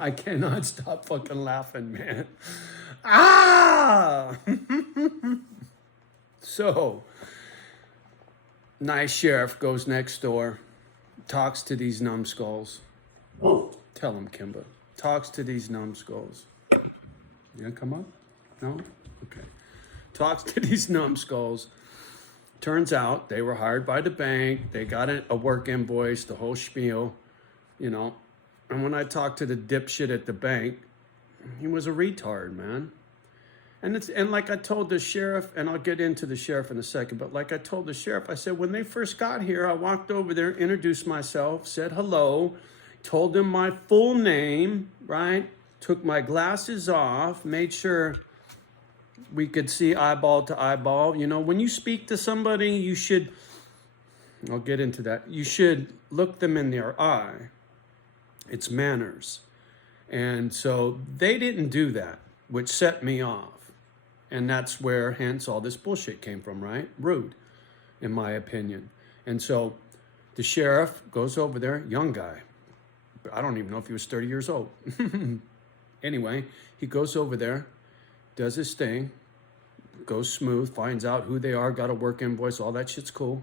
I cannot stop fucking laughing, man. Ah! So, nice sheriff goes next door, talks to these numbskulls. Tell him, Kimba. Talks to these numbskulls. You gonna come up? No? Okay. Talks to these numbskulls. Turns out they were hired by the bank. They got a work invoice, the whole spiel, you know. And when I talked to the dipshit at the bank, he was a retard, man. And like I told the sheriff, and I'll get into the sheriff in a second, but like I told the sheriff, I said, when they first got here, I walked over there, introduced myself, said hello, told them my full name, right? Took my glasses off, made sure we could see eyeball to eyeball. You know, when you speak to somebody, you should, I'll get into that, you should look them in their eye. It's manners. And so they didn't do that, which set me off. And that's where, hence, all this bullshit came from, right? Rude, in my opinion. And so the sheriff goes over there, young guy. I don't even know if he was 30 years old. Anyway, he goes over there, does his thing, goes smooth, finds out who they are, got a work invoice, all that shit's cool.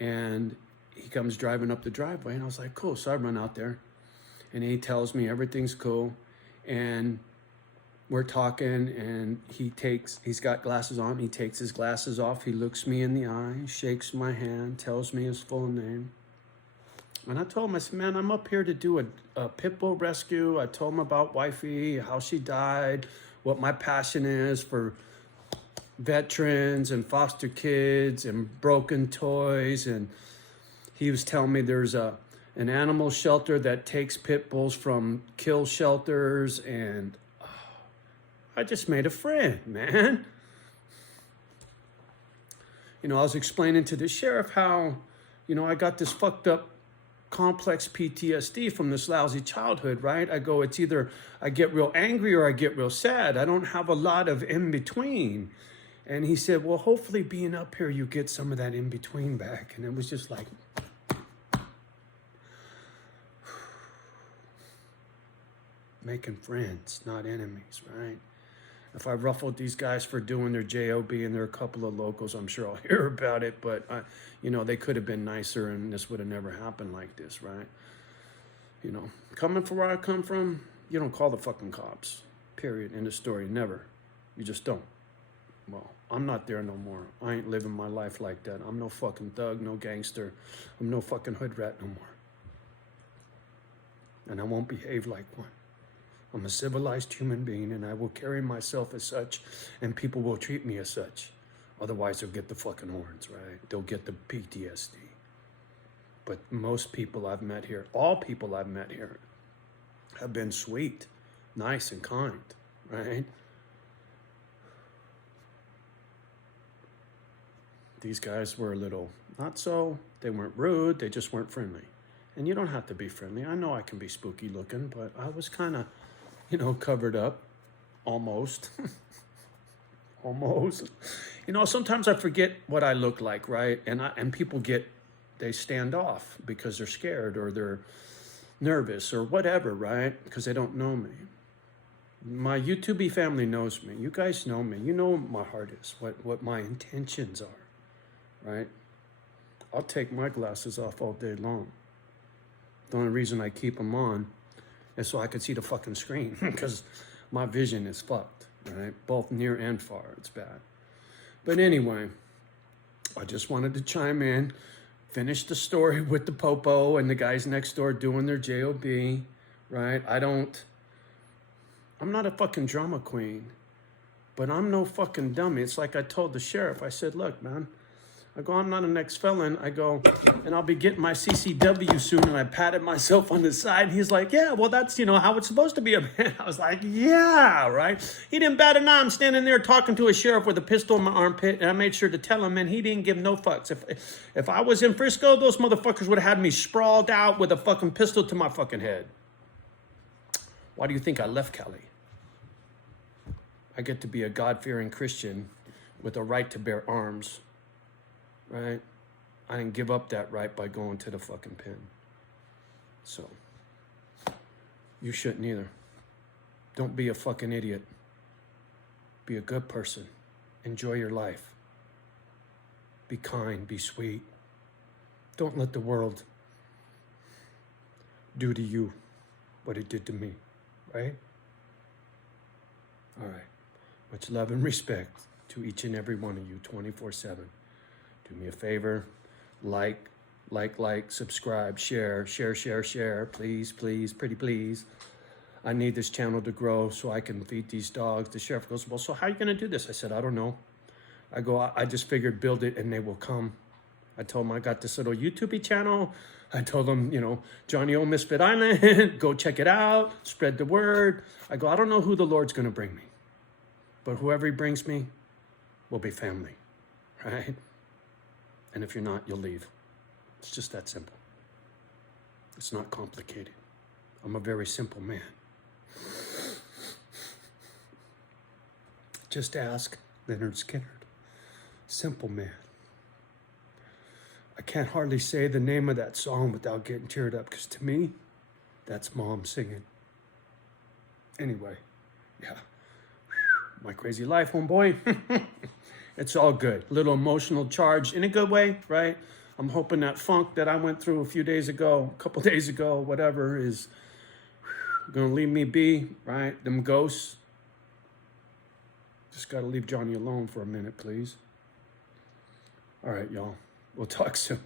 And he comes driving up the driveway, and I was like, cool. So I run out there, and he tells me everything's cool. And we're talking, and he's got glasses on. He takes his glasses off. He looks me in the eye, shakes my hand, tells me his full name. And I told him, I said, man, I'm up here to do a pit bull rescue. I told him about wifey, how she died, what my passion is for veterans and foster kids and broken toys. And he was telling me there's an animal shelter that takes pit bulls from kill shelters, and I just made a friend, man. You know, I was explaining to the sheriff how, you know, I got this fucked up complex PTSD from this lousy childhood, right? I go, it's either I get real angry or I get real sad. I don't have a lot of in between. And he said, well, hopefully being up here, you get some of that in between back. And it was just like, making friends, not enemies, right? If I ruffled these guys for doing their JOB and they're a couple of locals, I'm sure I'll hear about it. But, you know, they could have been nicer and this would have never happened like this, right? You know, coming from where I come from, you don't call the fucking cops, period, end of story, never. You just don't. Well, I'm not there no more. I ain't living my life like that. I'm no fucking thug, no gangster. I'm no fucking hood rat no more. And I won't behave like one. I'm a civilized human being, and I will carry myself as such, and people will treat me as such. Otherwise, they'll get the fucking horns, right? They'll get the PTSD. But most people I've met here, all people I've met here, have been sweet, nice, and kind, right? These guys were a little, not so, they weren't rude, they just weren't friendly. And you don't have to be friendly. I know I can be spooky looking, but I was kind of, you know, covered up, almost. Almost. You know, sometimes I forget what I look like, right? And people they stand off because they're scared or they're nervous or whatever, right? Because they don't know me. My YouTube family knows me. You guys know me. You know what my heart is, what my intentions are, right? I'll take my glasses off all day long. The only reason I keep them on is so I can see the fucking screen because my vision is fucked, right? Both near and far, it's bad. But anyway, I just wanted to chime in, finish the story with the popo and the guys next door doing their JOB, right? I'm not a fucking drama queen, but I'm no fucking dummy. It's like I told the sheriff, I said, look, man, I go, I'm not an ex-felon. I go, and I'll be getting my CCW soon. And I patted myself on the side. And he's like, yeah, well, that's, you know, how it's supposed to be a man. I was like, yeah, right. He didn't bat an eye. I'm standing there talking to a sheriff with a pistol in my armpit. And I made sure to tell him, man, he didn't give no fucks. If I was in Frisco, those motherfuckers would have had me sprawled out with a fucking pistol to my fucking head. Why do you think I left Cali? I get to be a God-fearing Christian with a right to bear arms. Right? I didn't give up that right by going to the fucking pen. So, You shouldn't either. Don't be a fucking idiot. Be a good person. Enjoy your life. Be kind, be sweet. Don't let the world do to you what it did to me, right? All right. Much love and respect to each and every one of you, 24/7. Do me a favor, like, subscribe, share, please, pretty please. I need this channel to grow so I can feed these dogs. The sheriff goes, well, so how are you going to do this? I said, I don't know. I just figured build it and they will come. I told him I got this little YouTube channel. I told him, Johnny O Misfit Island, go check it out, spread the word. I don't know who the Lord's going to bring me, but whoever he brings me will be family, right? And if you're not, you'll leave. It's just that simple. It's not complicated. I'm a very simple man. Just ask Leonard Skinner. Simple man. I can't hardly say the name of that song without getting teared up, because to me, that's Mom singing. Anyway, yeah. My crazy life, homeboy. It's all good. Little emotional charge in a good way, right? I'm hoping that funk that I went through a couple days ago, whatever, is gonna leave me be, right? Them ghosts. Just gotta leave Johnny alone for a minute, please. All right, y'all. We'll talk soon.